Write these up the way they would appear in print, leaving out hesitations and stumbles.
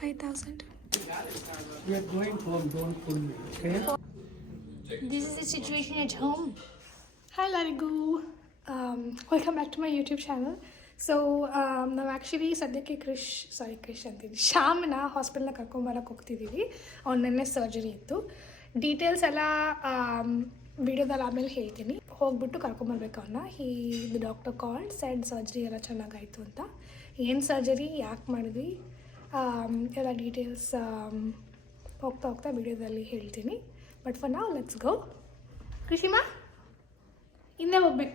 5,000. We are going home, don't pull me, okay? This is the situation at home. Hi Larigu. Welcome back to my YouTube channel. So ನಾವು ಆ್ಯಕ್ಚುಲಿ ಸದ್ಯಕ್ಕೆ ಕ್ರಿಶ್ ಅಂತೀನಿ ಶ್ಯಾಮ್ನ ಹಾಸ್ಪಿಟಲ್ನ ಕರ್ಕೊಂಬರಕ್ಕೆ ಹೋಗ್ತಿದ್ದೀವಿ. ಅವ್ನು ನೆನ್ನೆ ಸರ್ಜರಿ ಇತ್ತು. ಡೀಟೇಲ್ಸ್ ಎಲ್ಲ ವಿಡಿಯೋದಲ್ಲಿ ಆಮೇಲೆ ಹೇಳ್ತೀನಿ. ಹೋಗ್ಬಿಟ್ಟು ಕರ್ಕೊಂಬರ್ಬೇಕು ಅವನ್ನ. The doctor called shed surgery ಎಲ್ಲ ಚೆನ್ನಾಗಾಯಿತು ಅಂತ. ಏನು ಸರ್ಜರಿ, ಯಾಕೆ ಮಾಡಿದ್ವಿ, ಎಲ್ಲ ಡೀಟೇಲ್ಸ್ ಹೋಗ್ತಾ ಹೋಗ್ತಾ ವಿಡಿಯೋದಲ್ಲಿ ಹೇಳ್ತೀನಿ. But for now let's go. ಕೃಷಿಮಾ ಹಿಂದೆ ಹೋಗ್ಬೇಕು,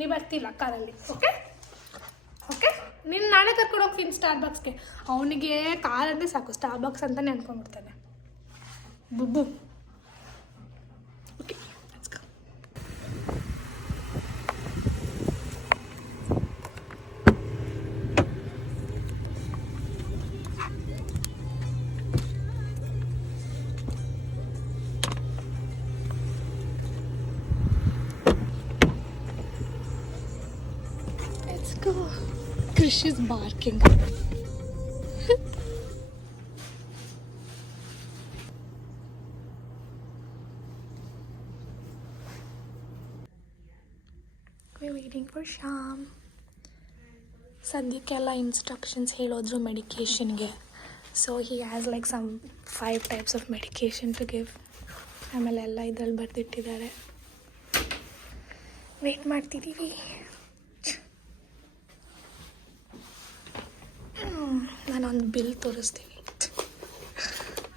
ನೀವು ಬರ್ತಿಲ್ಲ ಕಾರಲ್ಲಿ. ಓಕೆ ಓಕೆ, ನೀನು ನಾಳೆ ಕರ್ಕೊಂಡು ಹೋಗ್ತೀನಿ ಸ್ಟಾರ್ಬಕ್ಸ್ಗೆ. ಅವನಿಗೆ ಕಾರ್ ಅಂದರೆ ಸಾಕು, ಸ್ಟಾರ್ಬಕ್ಸ್ ಅಂತಲೇ ಅನ್ಕೊಂಡ್ಬಿಡ್ತಾನೆ. ಬುಬ್ಬು. Okay let's go. Let's go. Krish is barking. We're waiting for Sham. ಸದ್ಯಕ್ಕೆಲ್ಲ ಇನ್ಸ್ಟ್ರಕ್ಷನ್ಸ್ ಹೇಳಿದ್ರು ಮೆಡಿಕೇಷನ್ಗೆ. So he has like some 5 types of medication to give. ಆಮೇಲೆ ಎಲ್ಲ ಇದರಲ್ಲಿ ಬರೆದಿಟ್ಟಿದ್ದಾರೆ. ವೆಯ್ಟ್ ಮಾಡ್ತಿದ್ದೀವಿ. ನಾನೊಂದು ಬಿಲ್ ತೋರಿಸ್ತೀನಿ,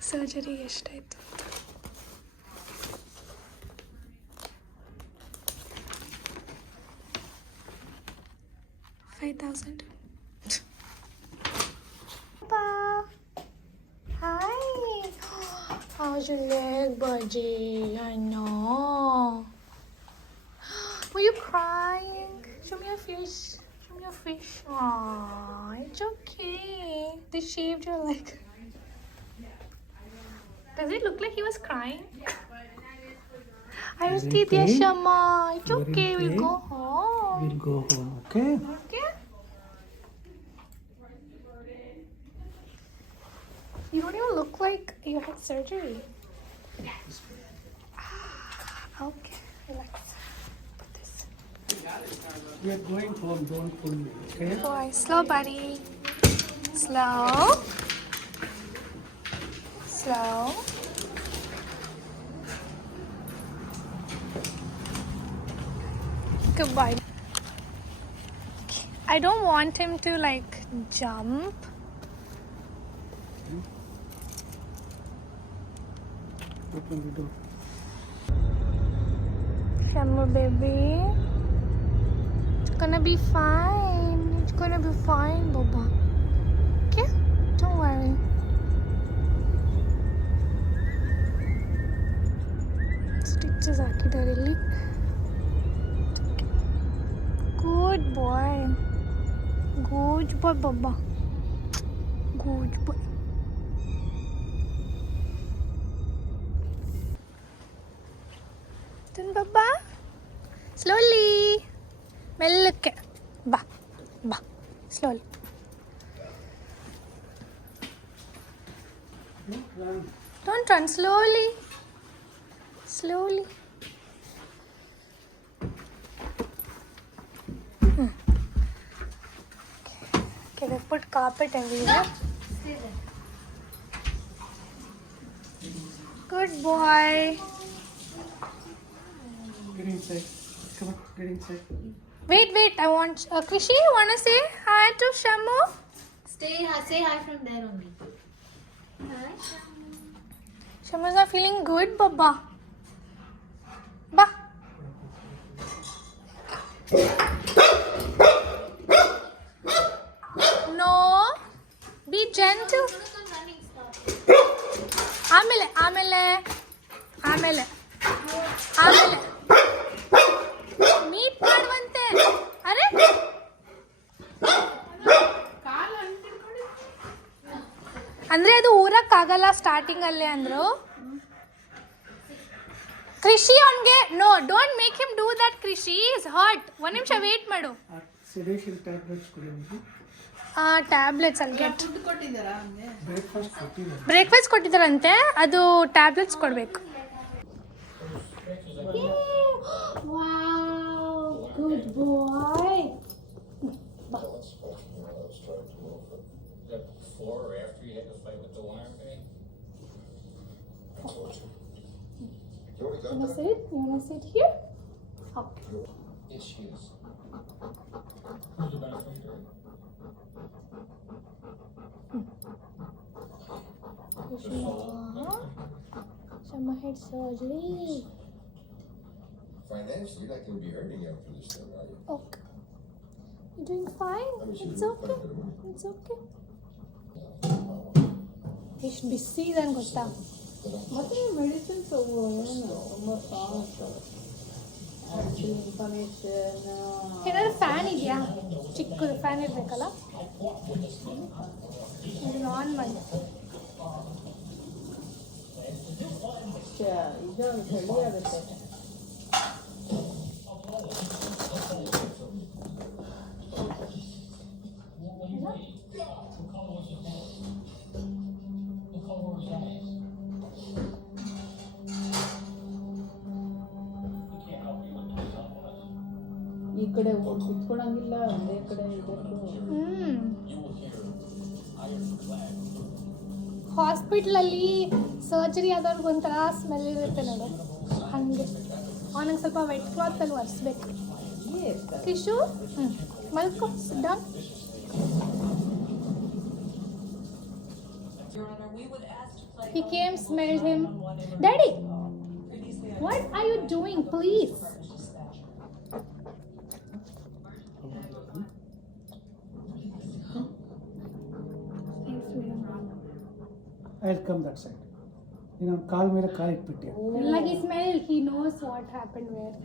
ಸರ್ಜರಿ ಎಷ್ಟಾಯಿತು ಅಂತ. $5,000. Hi. How's your leg, budgie? I know. Were you crying? Show me your face. Show me your fish. Aww, it's okay. They shaved your leg. Does it look like he was crying? I was Titya Shama. It's okay. We'll go home. We'll go home, okay? Okay? You don't even look like you had surgery. Okay, relax. Put this. We are going home, don't pull me, okay? Boy, slow, buddy. Slow. Slow. Goodbye. I don't want him to like jump. Open the door. Shamu baby. It's gonna be fine. It's gonna be fine, Baba. Okay? Don't worry. Stitches hakidare illi. Good boy. Good boy, Baba. Good boy. Turn, Baba. Slowly. Melke. Ba. Ba. Slowly. Don't run. Slowly. Slowly. Okay, they put carpet everywhere. Good boy. Get inside. Come on, get inside. Wait. I want... Krishi, you want to say hi to Shamu? Say hi from there only. Hi. Shamu's not feeling good, Baba. Ba. No. Be gentle. ಆಮೇಲೆ ಮೀಟ್ ಮಾಡುವಂತೆ. ಅರೆ ಅಂದ್ರೆ ಅದು ಊರಕ್ಕಾಗಲ್ಲ ಸ್ಟಾರ್ಟಿಂಗ್ ಅಲ್ಲೇ ಅಂದ್ರು. ಕೃಷಿ ಅವನ್ಗೆ no, don't make him do that. Krishi is hurt. ಒಂದ್ ನಿಮಿಷ ವೇಟ್ ಮಾಡು. sedation tablets ಕೊಡಿ. ಟ್ಯಾಬ್ಲೆಟ್ಸ್ ಅಲ್ಲಿ ಗೆಟ್ ಫುಡ್ ಕೊಟ್ಟಿದ್ದಾರಾ ಹಂಗೆ? ಬ್ರೇಕ್ಫಾಸ್ಟ್ ಕೊಟ್ಟಿದ್ದಾರೆ. ಬ್ರೇಕ್ಫಾಸ್ಟ್ ಕೊಟ್ಟಿದ್ದಾರಂತೆ, ಅದು ಟ್ಯಾಬ್ಲೆಟ್ಸ್ ಕೊಡಬೇಕು. Good boy. Before or after you had to fight with the worm thing? You wanna sit here? Okay. Yes, she is. Who's the bathroom dirty? Shama had surgery. Financially, you're not going to be hurting after this thing, are you? Okay. You're doing fine. I mean, It's she's okay. quite a bit of money. It's okay. ಎಷ್ಟು ಬಿಸಿ ಇದೆ ಅಂತ ಗೊತ್ತಾ? ಮತ್ತೆ ಮೆಡಿಸಿನ್ ತಗೋ, ಏನು ತುಂಬ fast information. ಏನಾದ್ರು ಫ್ಯಾನ್ ಇದೆಯಾ? ಚಿಕ್ಕದು ಫ್ಯಾನ್ ಇರಬೇಕಲ್ಲ, ಇದನ್ನ ಆನ್ ಮಾಡಿ. ಇದು ಚಳಿ ಆಗುತ್ತೆ. ಈ ಕಡೆ ಕುತ್ಕೊಳಂಗಿಲ್ಲ, ಒಂದೇ ಕಡೆ ಇರಬೇಕು. ಹಾಸ್ಪಿಟ್ಲಲ್ಲಿ ಸರ್ಜರಿ ಆದವ್ರಿಗೆ ಒಂಥರ ಸ್ಮೆಲ್ ಇರುತ್ತೆ ನೋಡು, ಹಾಗೆ ಅವನಿಗೆ ಸ್ವಲ್ಪ ವೆಟ್ ಕ್ಲಾತಲ್ಲಿ ಒರೆಸ್ಬೇಕು. ಕಿಶು ಮಲ್ಕೋ, ಸಿದ್ಧ. He came, smelled him. Daddy, what are you doing, please? I'll come that side. ನೀನು ಕಾಲ್ ಮೇಲೆ ಕಾಲು ಇಟ್ಬಿಟ್ಟೆ. Like he smelled, he knows what happened where.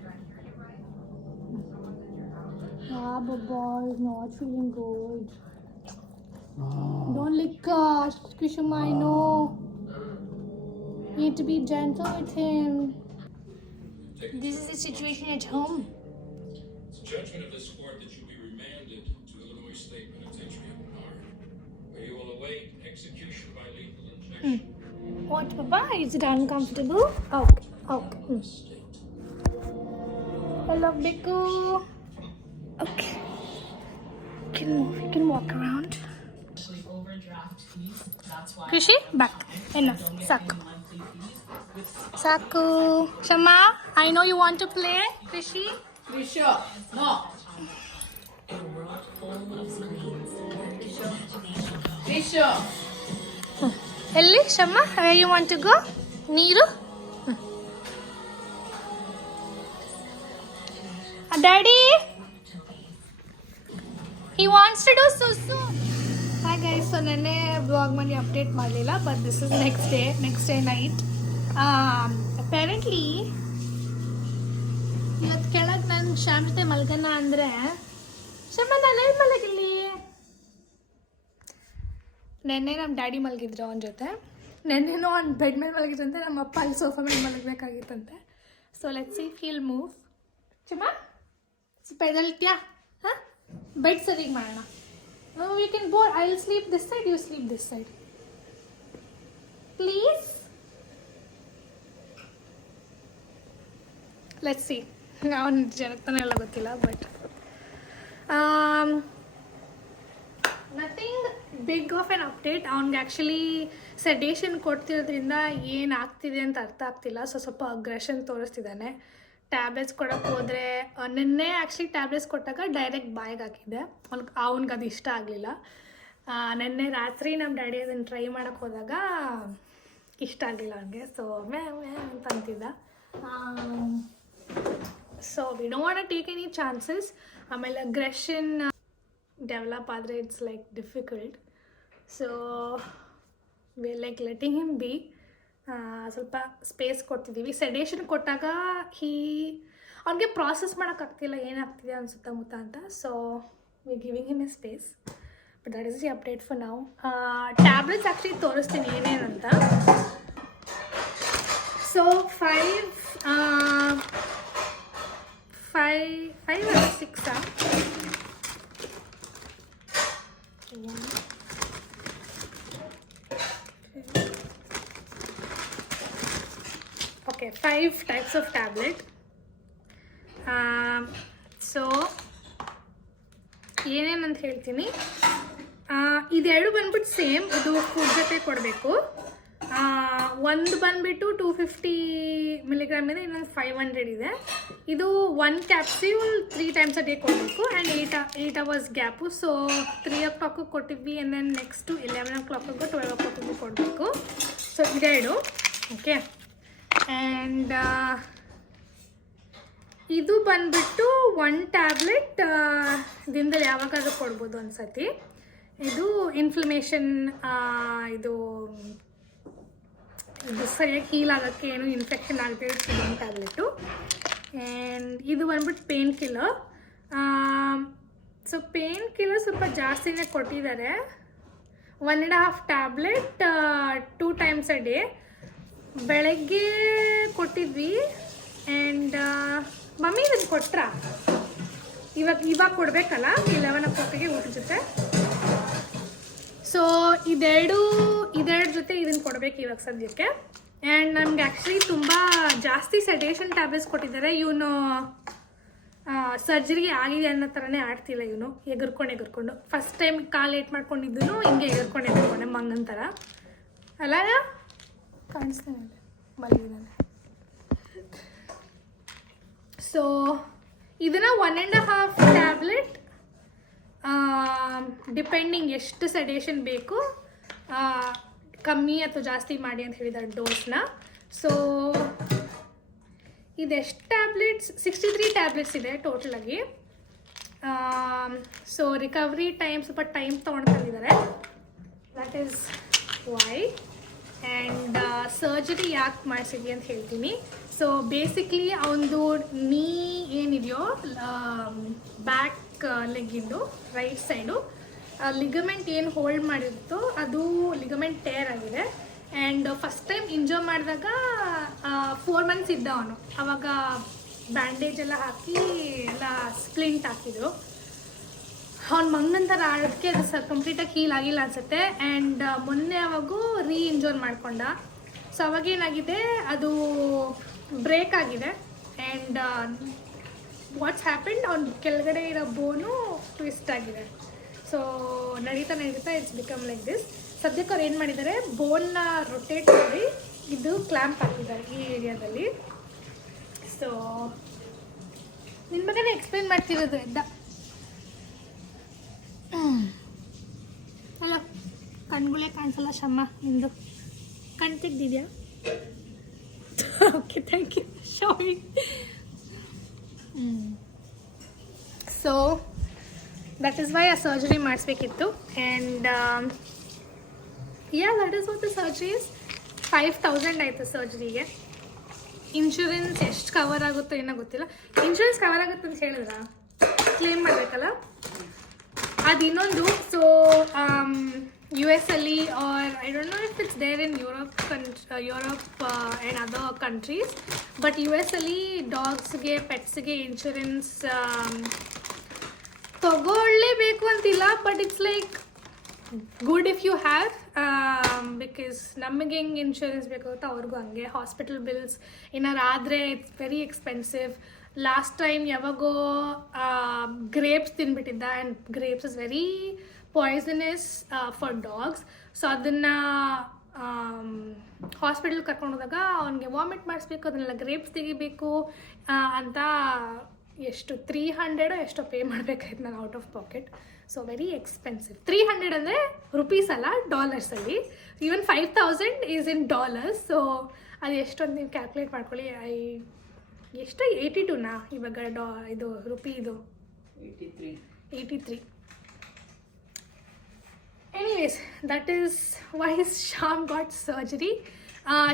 Baba is not feeling good. Don't lick Kushuma, I know. You need to be gentle with him. This is the situation at home. It's a judgment of this court that you be remanded to Illinois State Penitentiary at Menard, where you will await execution by lethal injection. What, Papa? Is it uncomfortable? Okay, okay. Hello, Biku. Okay. You can walk around. Krishi, back. Enough. Saku. Saku. Shama, I know you want to play. Krishi. ವಿಶ್ವ ನೋ ವಿಶ್ವ Elli, Shama, where you want to go? Neeru? Daddy? He wants to do susu. Hi guys, so nene vlog mali update ಮಾಡಲಿಲ್ಲ, but this is next day night. Apparently ಇವತ್ತು ಕೆಳಗೆ ನಾನು ಶ್ಯಾಮ್ ಜೊತೆ ಮಲ್ಗನ ಅಂದರೆ ಶ್ಯಾಮ ನಾನು ಎಲ್ಲಿ ಮಲಗಿಲ್ಲಿ? ನೆನ್ನೆ ನಮ್ಮ ಡ್ಯಾಡಿ ಮಲಗಿದ್ರು ಅವನ ಜೊತೆ. ನೆನ್ನೆನೋ ಅವ್ನು ಬೆಡ್ ಮೇಲೆ ಮಲಗಿದ್ರಂತೆ, ನಮ್ಮ ಅಪ್ಪ ಅಲ್ಲಿ ಸೋಫಾ ಮೇಲೆ ಮಲಗಬೇಕಾಗಿತ್ತಂತೆ. So let's see if he'll move. ಚಮ್ಮ ಸ್ವಲ್ಪ ಎದಳ್ತ್ಯಾ? ಹಾಂ, ಬೆಡ್ ಸರಿಗೆ ಮಾಡೋಣ. You can bore. I will sleep this side, you sleep this side please. Let's see. ಅವ್ನು ಜನತಾನೆ ಎಲ್ಲ ಗೊತ್ತಿಲ್ಲ, but nothing big of an update. ಅವ್ನಿಗೆ ಆ್ಯಕ್ಚುಲಿ ಸೆಡೇಷನ್ ಕೊಡ್ತಿರೋದ್ರಿಂದ ಏನು ಆಗ್ತಿದೆ ಅಂತ ಅರ್ಥ ಆಗ್ತಿಲ್ಲ. ಸ್ವಲ್ಪ ಅಗ್ರೆಷನ್ ತೋರಿಸ್ತಿದ್ದಾನೆ. ಟ್ಯಾಬ್ಲೆಟ್ಸ್ ಕೊಡೋಕ್ಕೆ ಹೋದರೆ ನಿನ್ನೆ ಆ್ಯಕ್ಚುಲಿ ಟ್ಯಾಬ್ಲೆಟ್ಸ್ ಕೊಟ್ಟಾಗ ಡೈರೆಕ್ಟ್ ಬಾಯಿಗೆ ಹಾಕಿದ್ದೆ. ಅವ್ನಿಗೆ ಅದು ಇಷ್ಟ ಆಗಲಿಲ್ಲ. ನಿನ್ನೆ ರಾತ್ರಿ ನಮ್ಮ ಡ್ಯಾಡಿ ಅದನ್ನು ಟ್ರೈ ಮಾಡೋಕ್ಕೆ ಹೋದಾಗ ಇಷ್ಟ ಆಗಲಿಲ್ಲ ಅವನಿಗೆ. ಸೊ ಅಂತ ಅಂತಿದ್ದ. So we don't want to take any chances. ಆಮೇಲೆ ಅಗ್ರೆಷನ್ ಡೆವಲಪ್ ಆದರೆ it's like difficult. So we like letting him be. ಸ್ವಲ್ಪ ಸ್ಪೇಸ್ ಕೊಡ್ತಿದ್ದೀವಿ. ಸೆಡೇಷನ್ ಕೊಟ್ಟಾಗ ಅವ್ನಿಗೆ ಪ್ರಾಸೆಸ್ ಮಾಡೋಕ್ಕಾಗ್ತಿಲ್ಲ ಏನಾಗ್ತಿದೆ ಅವ್ನ ಸುತ್ತಮುತ್ತ ಅಂತ. So we giving him a space. But that is the update for now. Tablets actually ತೋರಿಸ್ತೀನಿ ಏನೇನಂತ. So 5 or 6 Okay, 5 types of tablet. So ಏನೇನಂತ ಹೇಳ್ತೀನಿ. ಇದೆರಡು ಬಂದ್ಬಿಟ್ಟು ಸೇಮ್, ಇದು ಫುಡ್ ಜೊತೆ ಕೊಡಬೇಕು. ಒಂದು ಬಂದ್ಬಿಟ್ಟು 250 mg ಇದೆ, ಇನ್ನೊಂದು 500 ಇದೆ. ಇದು 1 ಕ್ಯಾಪ್ಸ್ಯೂಲ್ 3 times a day ಕೊಡಬೇಕು ಆ್ಯಂಡ್ 8 hours ಗ್ಯಾಪು. ಸೊ 3 o'clock ಕೊಟ್ಟಿದ್ವಿ ಆ್ಯಂಡ್ ದೆನ್ ನೆಕ್ಸ್ಟು 11 o'clock 12 o'clock ಕೊಡಬೇಕು. ಸೊ ಇದೆರಡು. ಓಕೆ, ಆ್ಯಂಡ್ ಇದು ಬಂದ್ಬಿಟ್ಟು 1 ಟ್ಯಾಬ್ಲೆಟ್ ದಿನದಲ್ಲಿ ಯಾವಾಗಾದ್ರೂ ಕೊಡ್ಬೋದು ಅನ್ಸತಿ. ಇದು ಇನ್ಫ್ಲಮೇಷನ್, ಇದು ಸರಿಯಾಗಿ ಹೀಲ್ ಆಗೋಕ್ಕೆ, ಏನು ಇನ್ಫೆಕ್ಷನ್ ಆಗದೆ 1 ಟ್ಯಾಬ್ಲೆಟು. ಆ್ಯಂಡ್ ಇದು ಬಂದ್ಬಿಟ್ಟು pain killer. So pain killer ಸ್ವಲ್ಪ ಜಾಸ್ತಿನೇ ಕೊಟ್ಟಿದ್ದಾರೆ. 1.5 ಟ್ಯಾಬ್ಲೆಟ್ 2 times a day. ಬೆಳಗ್ಗೆ ಕೊಟ್ಟಿದ್ವಿ ಆ್ಯಂಡ್ ಮಮ್ಮಿ ಇದನ್ನು ಕೊಟ್ರಾ? ಇವಾಗ ಕೊಡಬೇಕಲ್ಲ 11 o'clock ಊಟ ಜೊತೆ. ಸೊ ಇದೆರಡು ಜೊತೆ ಇದನ್ನು ಕೊಡಬೇಕು ಇವಾಗ ಸದ್ಯಕ್ಕೆ. ಆ್ಯಂಡ್ ನಮ್ಗೆ ಆ್ಯಕ್ಚುಲಿ ತುಂಬ ಜಾಸ್ತಿ ಸೆಡೇಷನ್ ಟ್ಯಾಬ್ಲೆಟ್ಸ್ ಕೊಟ್ಟಿದ್ದಾರೆ. ಇವನು ಸರ್ಜರಿ ಆಗಿದೆ ಅನ್ನೋ ಥರನೇ ಆಡ್ತಿಲ್ಲ. ಇವನು ಎಗರ್ಕೊಂಡು ಫಸ್ಟ್ ಟೈಮ್ ಕಾಲು ಏಟ್ ಮಾಡ್ಕೊಂಡಿದ್ದು ಹಿಂಗೆ ಎಗರ್ಕೊಂಡೆ ಮಂಗನ ಥರ ಅಲ್ಲ. ಕಾಣಿಸ್ತಾನೆ ಮಲಗಿದ್ದಾನೆ. ಸೊ ಇದನ್ನು 1.5 ಟ್ಯಾಬ್ಲೆಟ್ ಡಿಪೆಂಡಿಂಗ್ ಎಷ್ಟು ಸೆಡೇಷನ್ ಬೇಕು, ಕಮ್ಮಿ ಅಥವಾ ಜಾಸ್ತಿ ಮಾಡಿ ಅಂತ ಹೇಳಿದ್ದಾರೆ ಡೋಸ್ನ. ಸೊ ಇದೆಷ್ಟು ಟ್ಯಾಬ್ಲೆಟ್ಸ್? 63 ಟ್ಯಾಬ್ಲೆಟ್ಸ್ ಇದೆ ಟೋಟಲಾಗಿ. ಸೊ ರಿಕವರಿ ಟೈಮ್ ಸ್ವಲ್ಪ ಟೈಮ್ ತೊಗೊಂಡ್ತಿದ್ದಾರೆ, that is why. And surgery ಯಾಕೆ ಮಾಡಿಸಿದ್ವಿ ಅಂತ ಹೇಳ್ತೀನಿ. ಸೊ ಬೇಸಿಕ್ಲಿ ಅವನದು ನೀ ಏನಿದೆಯೋ ಬ್ಯಾಕ್ ಲೆಗ್ಗಿಂದು ರೈಟ್ ಸೈಡು ಲಿಗಮೆಂಟ್ ಏನು ಹೋಲ್ಡ್ ಮಾಡಿರುತ್ತೋ ಅದು ಲಿಗಮೆಂಟ್ ಟೇರ್ ಆಗಿದೆ. ಆ್ಯಂಡ್ ಫಸ್ಟ್ ಟೈಮ್ ಇಂಜರ್ ಮಾಡಿದಾಗ 4 months ಇದ್ದ ಅವನು. ಆವಾಗ ಬ್ಯಾಂಡೇಜ್ ಎಲ್ಲ ಹಾಕಿ ಎಲ್ಲ ಸ್ಪ್ಲಿಂಟ್ ಹಾಕಿದ್ರು. ಅವ್ನು ಮಂಗನ ಥರ ಆಡೋದಕ್ಕೆ ಅದು ಕಂಪ್ಲೀಟಾಗಿ ಹೀಲ್ ಆಗಿಲ್ಲ ಅನಿಸುತ್ತೆ. ಆ್ಯಂಡ್ ಮೊನ್ನೆ ಅವಾಗೂ ಇಂಜೋರ್ ಮಾಡ್ಕೊಂಡ. ಸೊ ಅವಾಗೇನಾಗಿದೆ, ಅದು ಬ್ರೇಕ್ ಆಗಿದೆ. ಆ್ಯಂಡ್ ವಾಟ್ಸ್ ಹ್ಯಾಪೆಂಡ್, ಅವ್ನ ಕೆಳಗಡೆ ಇರೋ ಬೋನು ಟ್ವಿಸ್ಟ್ ಆಗಿದೆ. ಸೊ ನಡೀತಾ ಇಟ್ಸ್ ಬಿಕಮ್ ಲೈಕ್ ದಿಸ್. ಸದ್ಯಕ್ಕೆ ಅವ್ರು ಏನು ಮಾಡಿದ್ದಾರೆ, ಬೋನ್ನ ರೊಟೇಟ್ ಮಾಡಿ ಇದು ಕ್ಲ್ಯಾಂಪ್ ಹಾಕಿದ್ದಾರೆ ಈ ಏರಿಯಾದಲ್ಲಿ. ಸೊ ನಿನ್ನ ಬಗ್ಗೆನೇ ಎಕ್ಸ್ಪ್ಲೇನ್ ಮಾಡ್ತಿರೋದು ಎದ್ದ. ಹಲೋ, ಕಣ್ಗಳೇ ಕಾಣಿಸಲ್ಲ ಶಮ್ಮ, ನಿಂದು ಕಣ್ ತೆಗ್ದಿದ್ಯಾ? Okay, thank you showing. So that is why ಆ ಸರ್ಜರಿ ಮಾಡಿಸ್ಬೇಕಿತ್ತು. And that is what the surgery is. 5,000 ಆಯಿತು ಸರ್ಜರಿಗೆ. ಇನ್ಶೂರೆನ್ಸ್ ಎಷ್ಟು ಕವರ್ ಆಗುತ್ತೋ ಏನೋ ಗೊತ್ತಿಲ್ಲ. ಇನ್ಶೂರೆನ್ಸ್ ಕವರ್ ಆಗುತ್ತೆ ಅಂತ ಹೇಳಿದ್ರಾ? ಕ್ಲೇಮ್ ಮಾಡಬೇಕಲ್ಲ, ಅದು ಇನ್ನೊಂದು. ಸೊ US ಅಲ್ಲಿ are I don't know if it's there in Europe and other countries, but US ಅಲ್ಲಿ ಡಾಗ್ಸ್ಗೆ ಪೆಟ್ಸ್ಗೆ ಇನ್ಶೂರೆನ್ಸ್ ತಗೊಳ್ಳೇಬೇಕು ಅಂತಿಲ್ಲ. But it's like good if you have, because ನಮಗೆ ಹೆಂಗೆ ಇನ್ಶೂರೆನ್ಸ್ ಬೇಕಾಗುತ್ತೋ ಅವ್ರಿಗೂ ಹಂಗೆ. ಹಾಸ್ಪಿಟಲ್ ಬಿಲ್ಸ್ ಏನಾರು ಆದರೆ it's very expensive. Last time ಯಾವಾಗೋ ಗ್ರೇಪ್ಸ್ ತಿನ್ಬಿಟ್ಟಿದ್ದ, and grapes is very poisonous for dogs. So ಅದನ್ನು ಹಾಸ್ಪಿಟಲ್ ಕರ್ಕೊಂಡು ಹೋದಾಗ ಅವ್ನಿಗೆ ವಾಮಿಟ್ ಮಾಡಿಸ್ಬೇಕು, ಅದನ್ನೆಲ್ಲ ಗ್ರೇಪ್ಸ್ ತೆಗಿಬೇಕು ಅಂತ ಎಷ್ಟು 300 ಎಷ್ಟೋ ಪೇ ಮಾಡಬೇಕಾಯ್ತು ನಾನು out of pocket. So very expensive. 300 ಅಂದರೆ ರುಪೀಸ್ ಅಲ್ಲ, ಡಾಲರ್ಸಲ್ಲಿ. Even 5,000 is in dollars. So ಅದು ಎಷ್ಟೊಂದು ನೀವು ಕ್ಯಾಲ್ಕುಲೇಟ್ ಮಾಡ್ಕೊಳ್ಳಿ. ಎಷ್ಟು 82ನಾ ಇವಾಗ ಇದು ರುಪಿ? ಇದು 83. Anyways, that is why Sham got surgery.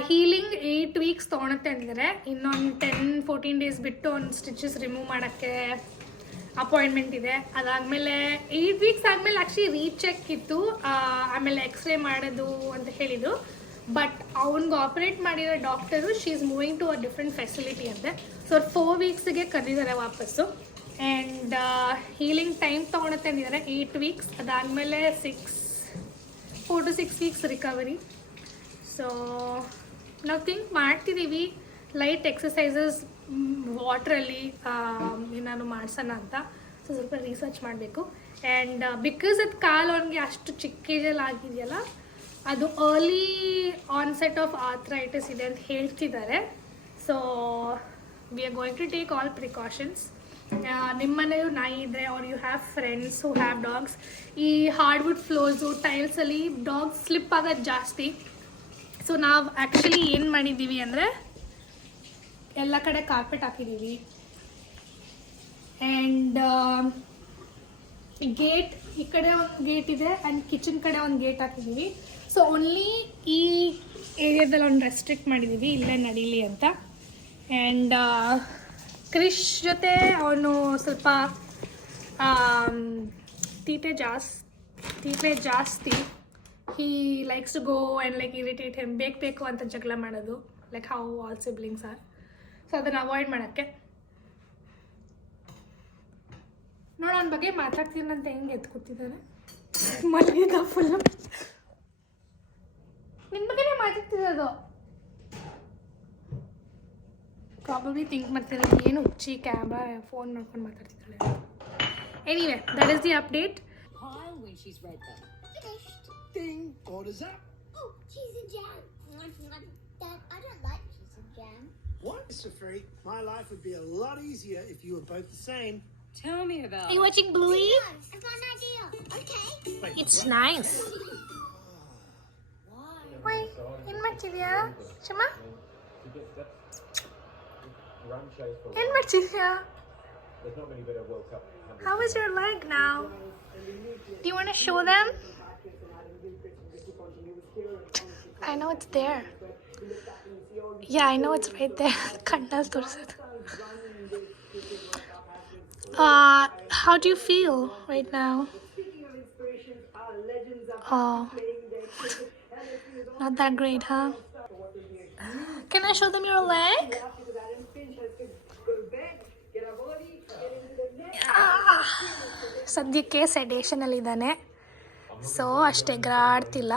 Healing 8 weeks ತೊಗೊಳುತ್ತೆ ಅಂತಿದ್ದಾರೆ. ಇನ್ನೊಂದು 10-14 days ಬಿಟ್ಟು ಒಂದು ಸ್ಟಿಚಸ್ ರಿಮೂವ್ ಮಾಡೋಕ್ಕೆ ಅಪಾಯಿಂಟ್ಮೆಂಟ್ ಇದೆ. ಅದಾದಮೇಲೆ 8 weeks ಆದಮೇಲೆ ಆ್ಯಕ್ಚುಲಿ ರೀಚೆಕ್ ಇತ್ತು, ಆಮೇಲೆ ಎಕ್ಸ್ರೇ ಮಾಡೋದು ಅಂತ ಹೇಳಿದರು. ಬಟ್ ಅವ್ನಿಗೆ ಆಪ್ರೇಟ್ ಮಾಡಿರೋ doctor she is moving to a different facility ಅಂತೆ. ಸೊ 4 weeksಗೆ ಕರೆದಿದ್ದಾರೆ ವಾಪಸ್ಸು. ಆ್ಯಂಡ್ ಹೀಲಿಂಗ್ ಟೈಮ್ ತೊಗೊಳುತ್ತೆ ಅಂದಿದ್ದಾರೆ 8 ವೀಕ್ಸ್, ಅದಾದಮೇಲೆ 4 to 6 ವೀಕ್ಸ್ ರಿಕವರಿ. ಸೊ ನಾವು ಥಿಂಕ್ ಮಾಡ್ತಿದ್ದೀವಿ ಲೈಟ್ ಎಕ್ಸಸೈಸಸ್ ವಾಟ್ರಲ್ಲಿ ಏನಾದ್ರು ಮಾಡ್ಸೋಣ ಅಂತ. ಸೊ ಸ್ವಲ್ಪ ರಿಸರ್ಚ್ ಮಾಡಬೇಕು. ಆ್ಯಂಡ್ ಬಿಕಾಸ್ ಅದು ಕಾಲು ಅವನಿಗೆ ಅಷ್ಟು ಚಿಕ್ಕ ಏಜಲ್ಲಿ ಆಗಿದೆಯಲ್ಲ, ಅದು ಅರ್ಲಿ ಆನ್ಸೆಟ್ ಆಫ್ ಆರ್ಥ್ರೈಟಿಸ್ ಇದೆ ಅಂತ ಹೇಳ್ತಿದ್ದಾರೆ. So we are going to take all precautions. ನಿಮ್ಮ ಮನೆಯೂ ನಾಯಿ ಇದ್ದರೆ are you have friends who have dogs, ಈ ಹಾರ್ಡ್ವುಡ್ ಫ್ಲೋರ್ಸು ಟೈಲ್ಸಲ್ಲಿ ಡಾಗ್ಸ್ ಸ್ಲಿಪ್ ಆಗೋದು ಜಾಸ್ತಿ. ಸೊ ನಾವು ಆ್ಯಕ್ಚುಲಿ ಏನು ಮಾಡಿದ್ದೀವಿ ಅಂದರೆ ಎಲ್ಲ ಕಡೆ ಕಾರ್ಪೆಟ್ ಹಾಕಿದ್ದೀವಿ. ಆ್ಯಂಡ್ ಗೇಟ್ ಈ ಕಡೆ ಒಂದು ಗೇಟ್ ಇದೆ ಆ್ಯಂಡ್ ಕಿಚನ್ ಕಡೆ ಒಂದು ಗೇಟ್ ಹಾಕಿದ್ದೀವಿ. ಸೊ ಓನ್ಲಿ ಈ ಏರಿಯಾದಲ್ಲಿ ಒಂದು ರೆಸ್ಟ್ರಿಕ್ಟ್ ಮಾಡಿದ್ದೀವಿ, ಇಲ್ಲೇ ನಡೀಲಿ ಅಂತ. ಆ್ಯಂಡ್ ಕ್ರಿಶ್ ಜೊತೆ ಅವನು ಸ್ವಲ್ಪ ತೀಟೆ ಜಾಸ್ತಿ. He likes to go and like irritate him, ಬೇಕು ಅಂತ ಜಗಳ ಮಾಡೋದು, like how all siblings are. So ಅದನ್ನು ಅವಾಯ್ಡ್ ಮಾಡೋಕ್ಕೆ ನೋಡು. ಅವನ ಬಗ್ಗೆ ಮಾತಾಡ್ತೀನಂತ ಹೆಂಗೆ ಎತ್ಕೊತಿದ್ದಾನೆ, ಮಲಗಿದ ಫುಲ್ಲು. ನಿನ್ನ ಬಗ್ಗೆನೇ ಮಾತಾಡ್ತಿರೋದು. ಪ್ರಾಬಬ್ಲಿ ಥಿಂಕ್ ಮಾಡ್ತಿರೋ ಏನು ಹುಚ್ಚಿ ಕ್ಯಾಮ್ರಾ ಫೋನ್ ನೋಡ್ಕೊಂಡು ಮಾತಾಡ್ತಿದ್ದಾಳೆ. Anyway, that is the update. When she's read them. Finished. Ding! Order's up. Oh, cheese and jam. Dad, I don't like cheese and jam. What, Mr. Freak? My life would be a lot easier if you were both the same. Tell me about Are you watching Bluey? I've got an idea. Okay. Wait, It's nice. Why? Wait, ಏನು ಮಾಡ್ತಿದ್ಯಾ ಶಮ? ಏನು ಮಾಡ್ತಿದ್ಯಾ? How is your leg now? Do you want to show them? I know it's there. Yeah, I know it's right there. ಕಣ್ಣಲ್ಲಿ ತೋರಿಸೋದು. How do you feel right now? Oh, not that great, huh? Can I show them your leg? ಸದ್ಯಕ್ಕೆ ಸೆಡೇಷನಲ್ಲಿದ್ದಾನೆ, ಸೊ ಅಷ್ಟು ಎಗರಾಡ್ತಿಲ್ಲ.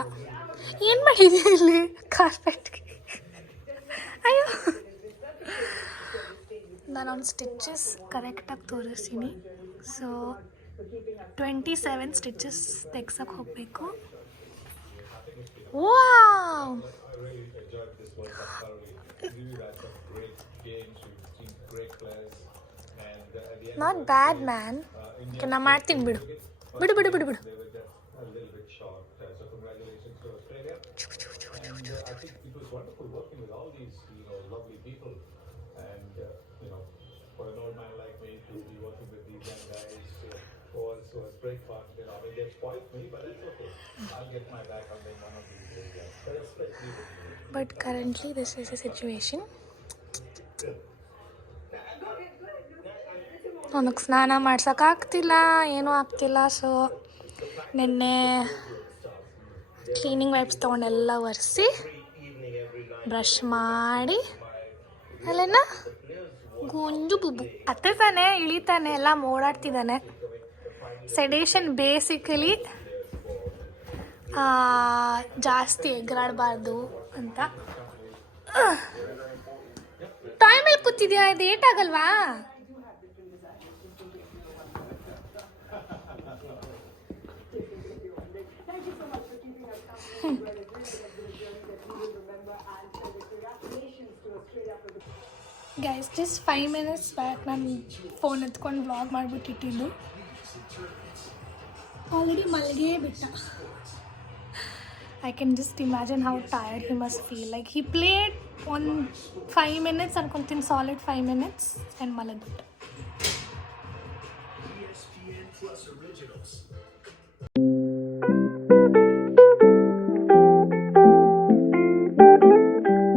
ಏನು ಮಾಡಿದ್ಯಾ ಇಲ್ಲಿ ಕಾರ್ಪೆಟ್ಗೆ? ಅಯ್ಯೋ, ನಾನು ಒಂದು ಸ್ಟಿಚಸ್ ಕರೆಕ್ಟಾಗಿ ತೋರಿಸ್ತೀನಿ. ಸೊ 27 ಸ್ಟಿಚಸ್ ತೆಗ್ಸಕ್ಕೆ ಹೋಗಬೇಕು. Wow, not bad man. ನಾ ಮಾಡ್ತೀನಿ, ಬಿಡು ಬಿಡು ಬಿಡು ಬಿಡು ಬಿಡು. But currently this is a situation. ಅವನಿಗೆ ಸ್ನಾನ ಮಾಡ್ಸೋಕ್ಕಾಗ್ತಿಲ್ಲ, ಏನೂ ಆಗ್ತಿಲ್ಲ. ಸೊ ನಿನ್ನೆ ಕ್ಲೀನಿಂಗ್ ವೈಪ್ಸ್ ತೊಗೊಂಡೆಲ್ಲ ಒರೆಸಿ ಬ್ರಷ್ ಮಾಡಿ ಅಲ್ಲೇನ ಗುಂಜು ಬುಬ್ಬು ಹತ್ತಿರ್ತಾನೆ, ಇಳಿತಾನೆ, ಎಲ್ಲ ಓಡಾಡ್ತಿದ್ದಾನೆ. ಸೆಡೇಷನ್ ಬೇಸಿಕಲಿ ಜಾಸ್ತಿ ಎಗರಾಡಬಾರ್ದು ಅಂತ. ಟಾಯ್ ಮೇಲೆ ಕೂತಿದ್ಯಾ, ಇದು ಏಟಾಗಲ್ವಾ? ಗೈಸ್, ಜಸ್ಟ್ 5 minutes ಬ್ಯಾಕ್ ನಾನು ಫೋನ್ ಎತ್ಕೊಂಡು ವ್ಲಾಗ್ ಮಾಡಿಬಿಟ್ಟಿಟ್ಟಿದ್ದು. ಆಲ್ರೆಡಿ ಮಲಗೇ ಬಿಟ್ಟ. I can just imagine how tired he must feel. Like he played on 5 minutes ಅನ್ಕೊಂತೀನಿ, solid 5 minutes and ಮಲಗ್ಬಿಟ್ಟ. ESPN Plus Originals.